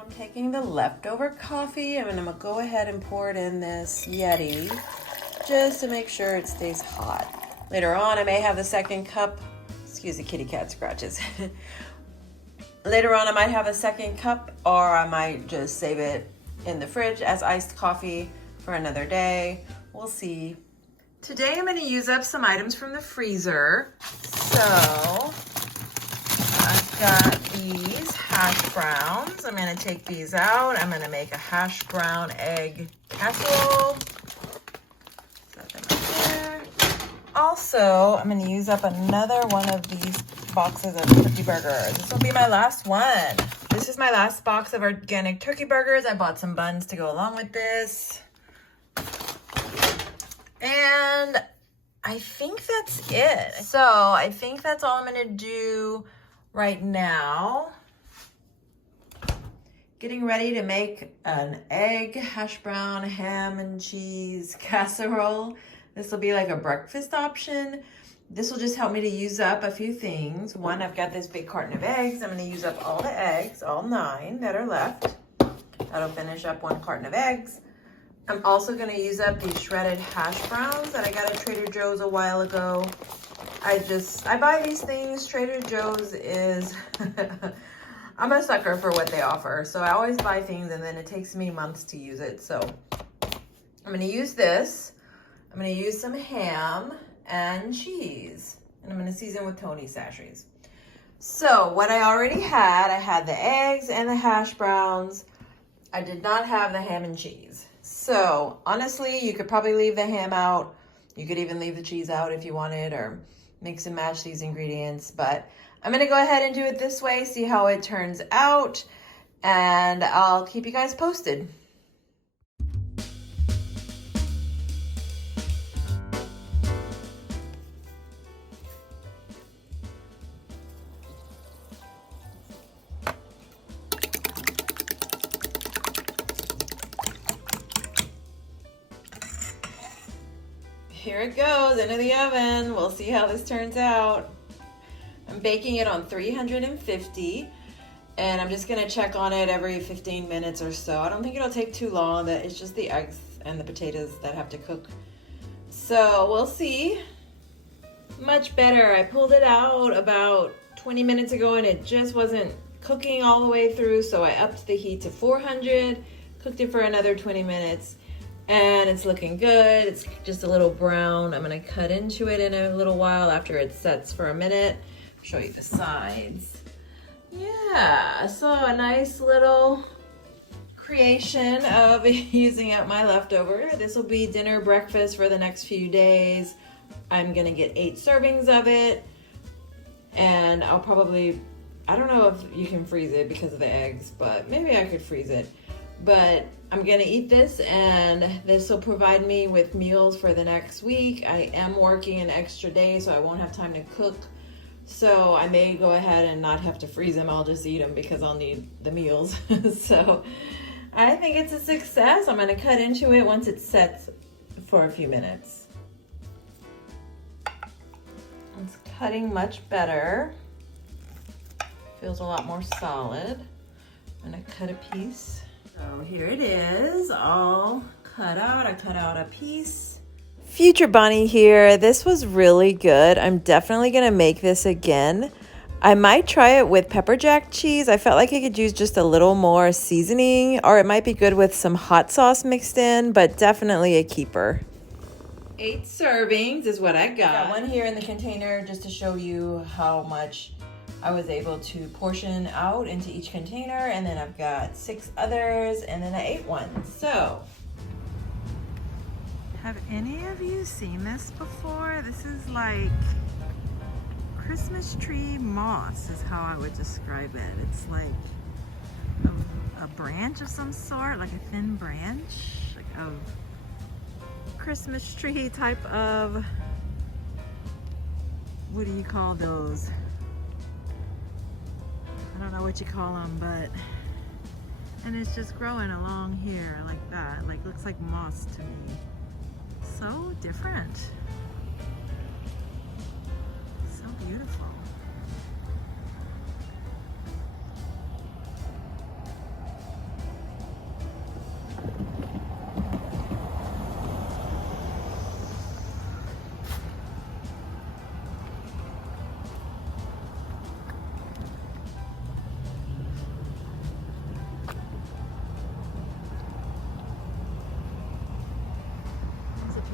I'm taking the leftover coffee and I'm gonna go ahead and pour it in this Yeti just to make sure it stays hot. Later on, I may have the second cup. Excuse the kitty cat scratches. Later on, I might have a second cup, or I might just save it in the fridge as iced coffee for another day. We'll see. Today, I'm going to use up some items from the freezer. So, I've got these hash browns. I'm going to take these out. I'm going to make a hash brown egg casserole. Set them up there. Also, I'm going to use up another one of these boxes of turkey burgers. This will be my last one. This is my last box of organic turkey burgers. I bought some buns to go along with this. And I think that's it. So I think that's all I'm going to do right now. Getting ready to make an egg, hash brown, ham and cheese casserole. This will be like a breakfast option. This will just help me to use up a few things. One, I've got this big carton of eggs. I'm going to use up all the eggs, all 9 that are left. That'll finish up 1 carton of eggs. I'm also going to use up these shredded hash browns that I got at Trader Joe's a while ago. I buy these things. Trader Joe's is, I'm a sucker for what they offer. So I always buy things and then it takes me months to use it. So I'm going to use this. I'm going to use some ham and cheese, and I'm going to season with Tony sachets. So what I already had, I had the eggs and the hash browns. I did not have the ham and cheese. So honestly, you could probably leave the ham out. You could even leave the cheese out if you wanted, or mix and match these ingredients. But I'm going to go ahead and do it this way, see how it turns out, and I'll keep you guys posted. Here it goes into the oven. We'll see how this turns out. I'm baking it on 350, and I'm just gonna check on it every 15 minutes or so. I don't think it'll take too long. That it's just the eggs and the potatoes that have to cook. So we'll see. Much better. I pulled it out about 20 minutes ago and it just wasn't cooking all the way through, so I upped the heat to 400, cooked it for another 20 minutes. And it's looking good. It's just a little brown. I'm gonna cut into it in a little while after it sets for a minute. Show you the sides. Yeah, so a nice little creation of using up my leftover. This will be dinner, breakfast for the next few days. I'm gonna get 8 servings of it. And I'll probably, I don't know if you can freeze it because of the eggs, but maybe I could freeze it. But I'm gonna eat this, and this will provide me with meals for the next week. I am working an extra day, so I won't have time to cook. So I may go ahead and not have to freeze them. I'll just eat them because I'll need the meals. So I think it's a success. I'm gonna cut into it once it sets for a few minutes. It's cutting much better. Feels a lot more solid. I'm gonna cut a piece. So here it is, all cut out. I cut out a piece. Future Bonnie here. This was really good. I'm definitely gonna make this again. I might try it with pepper jack cheese. I felt like I could use just a little more seasoning, or it might be good with some hot sauce mixed in, but definitely a keeper. 8 servings is what I got. One here in the container just to show you how much I was able to portion out into each container, and then I've got 6 others, and then I ate one. So, have any of you seen this before? This is like Christmas tree moss is how I would describe it. It's like a branch of some sort, like a thin branch of Christmas tree type of, what do you call those? I don't know what you call them, but, and it's just growing along here like that. Like, looks like moss to me. So different. So beautiful.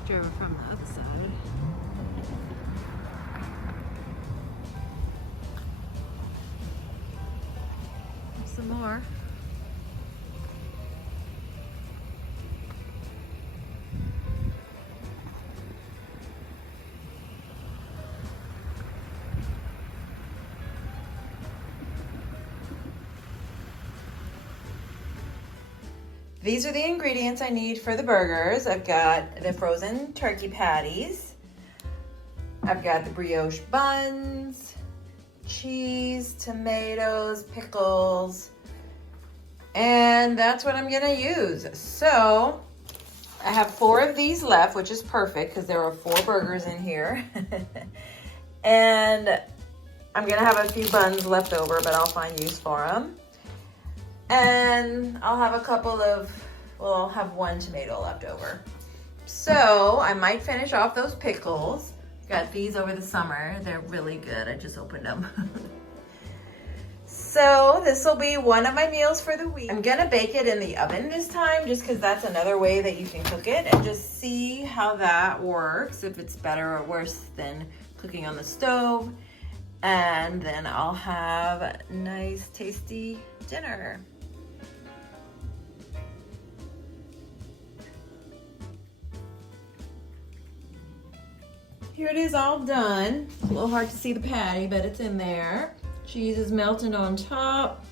picture of it from the other side. Some more. These are the ingredients I need for the burgers. I've got the frozen turkey patties. I've got the brioche buns, cheese, tomatoes, pickles, and that's what I'm gonna use. So I have 4 of these left, which is perfect because there are 4 burgers in here. And I'm gonna have a few buns left over, but I'll find use for them. And I'll have a couple of, well, I'll have 1 tomato left over. So I might finish off those pickles. Got these over the summer. They're really good. I just opened them. So this will be one of my meals for the week. I'm gonna bake it in the oven this time just because that's another way that you can cook it, and just see how that works, if it's better or worse than cooking on the stove. And then I'll have a nice tasty dinner. Here it is all done. A little hard to see the patty, but it's in there. Cheese is melting on top.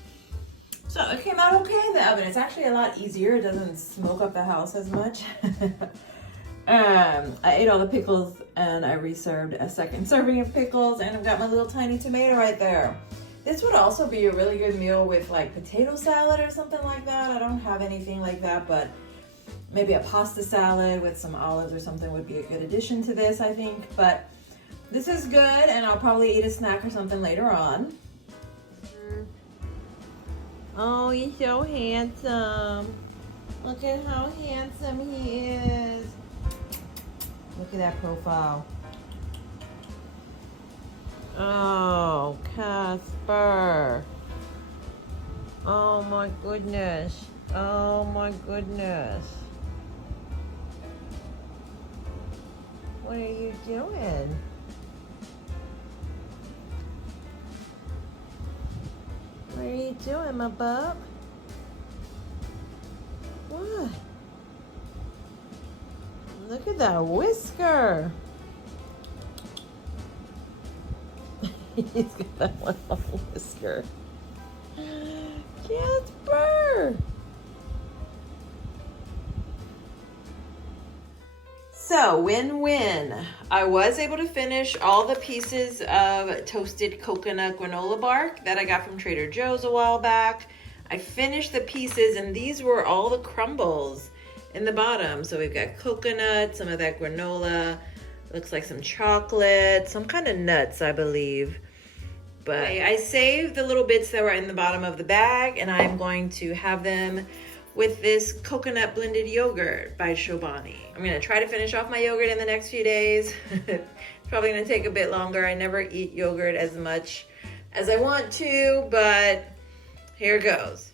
So it came out okay in the oven. It's actually a lot easier. It doesn't smoke up the house as much. I ate all the pickles and I reserved a second serving of pickles, and I've got my little tiny tomato right there. This would also be a really good meal with like potato salad or something like that. I don't have anything like that, but maybe a pasta salad with some olives or something would be a good addition to this, I think. But this is good, and I'll probably eat a snack or something later on. Oh, he's so handsome. Look at how handsome he is. Look at that profile. Oh, Casper. Oh my goodness. Oh my goodness. What are you doing? What are you doing, my bub? What? Look at that whisker. He's got that one long whisker. Casper! So, win-win. I was able to finish all the pieces of toasted coconut granola bark that I got from Trader Joe's a while back. I finished the pieces, and these were all the crumbles in the bottom. So we've got coconut, some of that granola, looks like some chocolate, some kind of nuts, I believe. But I saved the little bits that were in the bottom of the bag, and I'm going to have them with this coconut blended yogurt by Chobani. I'm gonna try to finish off my yogurt in the next few days. It's probably gonna take a bit longer. I never eat yogurt as much as I want to, but here goes.